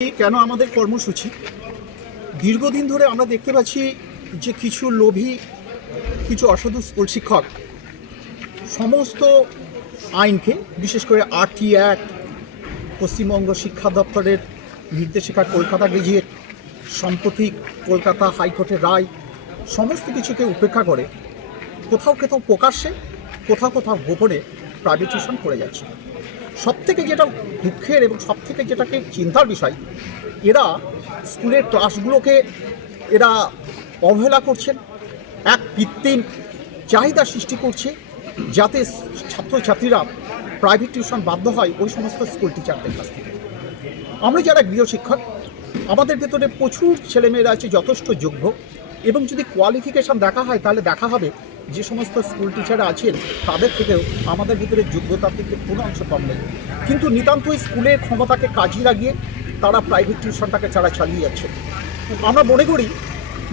কেন আমাদের কর্মসূচি? দীর্ঘদিন ধরে আমরা দেখতে পাচ্ছি যে কিছু লোভী, কিছু অসাধু স্কুল শিক্ষক সমস্ত আইনকে, বিশেষ করে আরটি অ্যাক্ট, পশ্চিমবঙ্গ শিক্ষা দপ্তরের নির্দেশিকা, কলকাতা গেজিয়েট সম্প্রতি কলকাতা হাইকোর্টের রায়, সমস্ত কিছুকে উপেক্ষা করে কোথাও কোথাও প্রকাশ্যে, কোথাও কোথাও গোপনে প্রাইভেট টিউশন করে যাচ্ছে। সব থেকে যেটা দুঃখের এবং সব থেকে যেটাকে চিন্তার বিষয়, এরা স্কুলের ক্লাসগুলোকে এরা অবহেলা করছেন, এক কৃত্রিম চাহিদা সৃষ্টি করছে যাতে ছাত্রছাত্রীরা প্রাইভেট টিউশন বাধ্য হয় ওই সমস্ত স্কুল টিচারদের কাছ থেকে। আমরা যারা গৃহশিক্ষক আমাদের ভেতরে প্রচুর ছেলেমেয়েরা আছে যথেষ্ট যোগ্য এবং যদি কোয়ালিফিকেশান দেখা হয় তাহলে দেখা হবে যে সমস্ত স্কুল টিচার আছেন, তাদের থেকেও আমাদের ভিতরে যোগ্যতার থেকে কোনো অংশ কম নেই। কিন্তু নিতান্তই স্কুলের ক্ষমতাকে কাজে লাগিয়ে তারা প্রাইভেট টিউশনটাকে ছাড়া চালিয়ে যাচ্ছে। আমরা মনে করি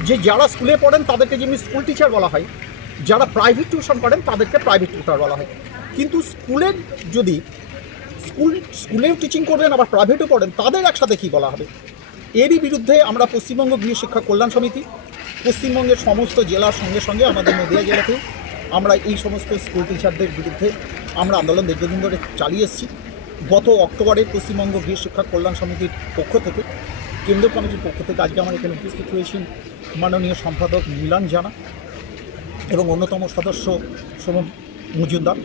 যে যারা স্কুলে পড়েন, তাদেরকে যেমনি স্কুল টিচার বলা হয়, যারা প্রাইভেট টিউশন করেন, তাদেরকে প্রাইভেট টিউটার বলা হয়। কিন্তু স্কুলের যদি স্কুল স্কুলেও টিচিং করবেন, আবার প্রাইভেটও পড়েন, তাদের একসাথে কী বলা হবে? এরই বিরুদ্ধে আমরা পশ্চিমবঙ্গ গৃহ শিক্ষা কল্যাণ সমিতি পশ্চিমবঙ্গের সমস্ত জেলার সঙ্গে সঙ্গে আমাদের নদিয়া জেলাতেও আমরা এই সমস্ত স্কুল টিচারদের বিরুদ্ধে আমরা আন্দোলন দীর্ঘদিন ধরে চালিয়ে এসেছি। গত অক্টোবরে পশ্চিমবঙ্গ গৃহ শিক্ষা কল্যাণ সমিতির পক্ষ থেকে, কেন্দ্রীয় কমিটির পক্ষ থেকে আজকে আমার এখানে উপস্থিত হয়েছেন মাননীয় সম্পাদক মিলান জানা এবং অন্যতম সদস্য সোমন মজুমদার।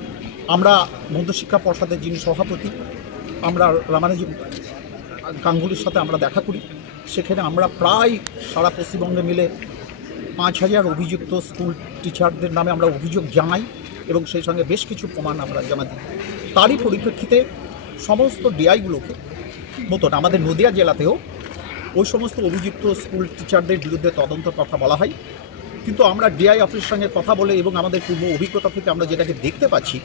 আমরা মধ্যশিক্ষা পর্ষদের যিনি সভাপতি, আমরা রামানুজি গাঙ্গুলির সাথে আমরা দেখা করি। সেখানে আমরা প্রায় সারা পশ্চিমবঙ্গে মিলে পাঁচ হাজার অভিযুক্ত স্কুল টিচারদের নামে আমরা অভিযোগ জানাই এবং সেই সঙ্গে বেশ কিছু প্রমাণ আমরা জমা দিই তারই পরিপ্রেক্ষিতে সমস্ত ডিআইগুলোকে মতন আমাদের নদিয়া জেলাতেও ওই সমস্ত অভিযুক্ত স্কুল টিচারদের বিরুদ্ধে তদন্ত কথা বলা হয়। কিন্তু আমরা ডিআই অফিসের সঙ্গে কথা বলে এবং আমাদের পূর্ব অভিজ্ঞতা থেকে আমরা যেটাকে দেখতে পাচ্ছি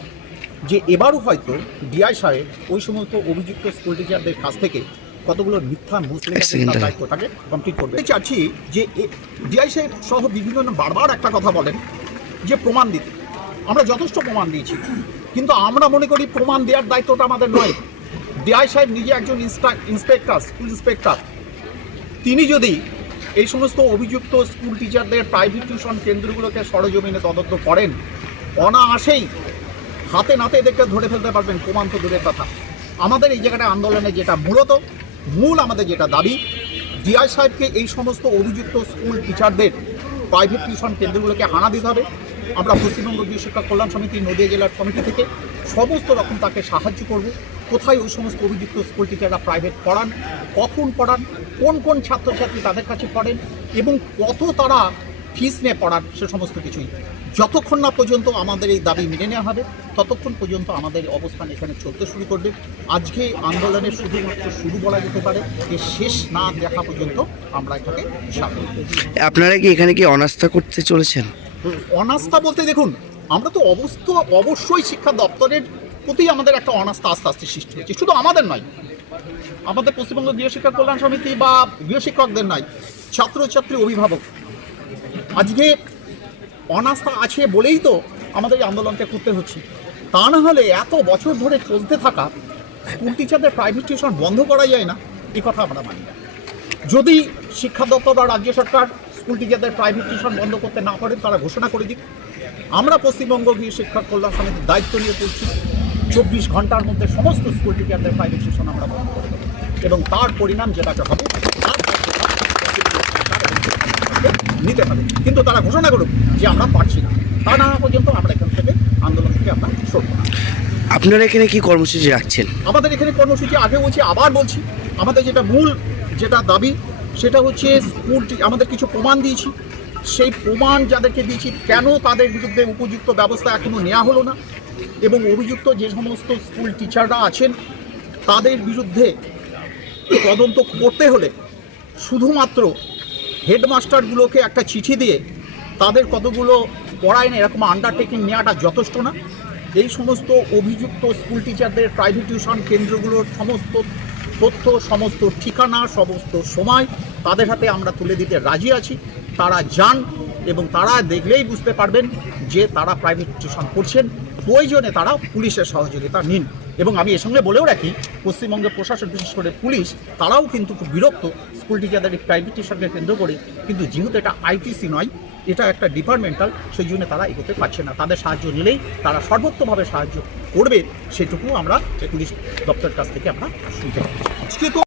যে এবারও হয়তো ডিআই সাহেব ওই সমস্ত অভিযুক্ত স্কুল টিচারদের কাছ থেকে কতগুলো মিথ্যা মুসলিম এক দায়িত্বটাকে কমপ্লিট করবে। চাচ্ছি যে ডিআই সাহেব সহ বিভিন্ন বারবার একটা কথা বলেন যে প্রমাণ দিতে। আমরা যথেষ্ট প্রমাণ দিয়েছি। কিন্তু আমরা মনে করি প্রমাণ দেওয়ার দায়িত্বটা আমাদের নয়। ডিআই সাহেব নিজে একজন ইন্সপেক্টর স্কুল ইন্সপেক্টর। তিনি যদি এই সমস্ত অভিযুক্ত স্কুল টিচারদের প্রাইভেট টিউশন কেন্দ্রগুলোকে সরজমিনে তদন্ত করেন অনায়াসেই হাতে নাতে এদেরকে ধরে ফেলতে পারবেন। প্রমাণ তো দূরের কথা। আমাদের এই জায়গাটা আন্দোলনে যেটা মূলত মূল আমাদের যেটা দাবি ডিআই সাহেবকে এই সমস্ত অভিযুক্ত স্কুল টিচারদের প্রাইভেট টিউশন কেন্দ্রগুলোকে হানা দিতে হবে। আমরা পশ্চিমবঙ্গ শিক্ষা কল্যাণ সমিতি, নদিয়া জেলার কমিটি থেকে সমস্ত রকম তাকে সাহায্য করব। কোথায় ওই সমস্ত অভিযুক্ত স্কুল টিচাররা প্রাইভেট পড়ান, কখন পড়ান, কোন কোন ছাত্রছাত্রী তাদের কাছে পড়েন এবং কত তারা ফিস নিয়ে পড়ার সে সমস্ত কিছুই। যতক্ষণ না পর্যন্ত আমাদের এই দাবি মেনে নেওয়া হবে ততক্ষণ পর্যন্ত আমাদের অবস্থান এখানে চলতে শুরু করবে। আজকে আন্দোলনের শুধুমাত্র শুরু বলা যেতে পারে যে শেষ না দেখা পর্যন্ত আমরা এটাকে সাফল্য আপনারা কি এখানে কি অনাস্থা করতে চলেছেন? অনাস্থা বলতে দেখুন আমরা তো অবস্থ অবশ্যই শিক্ষা দপ্তরের প্রতি আমাদের একটা অনাস্থা আস্তে আস্তে সৃষ্টি হয়েছে শুধু আমাদের নয় আমাদের পশ্চিমবঙ্গ গৃহশিক্ষা কল্যাণ সমিতি বা গৃহশিক্ষকদের নয় ছাত্রছাত্রী অভিভাবক। আজকে অনাস্থা আছে বলেই তো আমাদের এই আন্দোলনটা করতে হচ্ছে। তা না হলে এত বছর ধরে চলতে থাকা স্কুল টিচারদের প্রাইভেট টিউশন বন্ধ করা যায় না এই কথা আমরা মানি না। যদি শিক্ষা দপ্তর বা রাজ্য সরকার স্কুল টিচারদের প্রাইভেট টিউশন বন্ধ করতে না পারেন, তারা ঘোষণা করে দিক। আমরা পশ্চিমবঙ্গ গিয়ে শিক্ষা কল্যাণ সমিতির দায়িত্ব নিয়ে করছি চব্বিশ ঘণ্টার মধ্যে সমস্ত স্কুল টিচারদের প্রাইভেট টিউশন আমরা বন্ধ করে দেবো এবং তার পরিণাম যেটাকে হবে নিতে হবে কিন্তু তারা ঘোষণা করুক যে আমরা পারছি না। তা না পর্যন্ত আমরা এখান থেকে আন্দোলন থেকে আমরা সরব না। আপনারা এখানে কি কর্মসূচি রাখছেন? আমাদের এখানে কর্মসূচি আগে বলছি আবার বলছি আমাদের যেটা মূল যেটা দাবি সেটা হচ্ছে স্কুলটি আমাদের কিছু প্রমাণ দিয়েছি। সেই প্রমাণ যাদেরকে দিয়েছি কেন তাদের বিরুদ্ধে উপযুক্ত ব্যবস্থা এখনও নেওয়া হলো না? এবং অভিযুক্ত যে সমস্ত স্কুল টিচাররা আছেন তাদের বিরুদ্ধে তদন্ত করতে হলে শুধুমাত্র হেডমাস্টারগুলোকে একটা চিঠি দিয়ে তাদের কতগুলো পড়ায় না এরকম আন্ডারটেকিং নেওয়াটা যথেষ্ট না। এই সমস্ত অভিযুক্ত স্কুল টিচারদের প্রাইভেট টিউশন কেন্দ্রগুলোর সমস্ত তথ্য, সমস্ত ঠিকানা, সমস্ত সময় তাদের হাতে আমরা তুলে দিতে রাজি আছি। তারা যান এবং তারা দেখলেই বুঝতে পারবেন যে তারা প্রাইভেট টিউশন করছেন। প্রয়োজনে তারা পুলিশের সহযোগিতা নিন। এবং আমি এর সঙ্গে বলেও রাখি পশ্চিমবঙ্গের প্রশাসন, বিশেষ করে পুলিশ, তারাও কিন্তু খুব বিরক্ত। স্কুল টিচারদের প্রাইভেটেশনকে কেন্দ্র করে কিন্তু যেহেতু এটা আইটিসি নয়, এটা একটা ডিপার্টমেন্টাল সেই জন্য তারা এগোতে পারছে না। তাদের সাহায্য নিলেই তারা সর্বোত্তমভাবে সাহায্য করবে সেটুকু আমরা পুলিশ দপ্তরের কাছ থেকে আমরা শুনতে পাচ্ছি। আজকে তো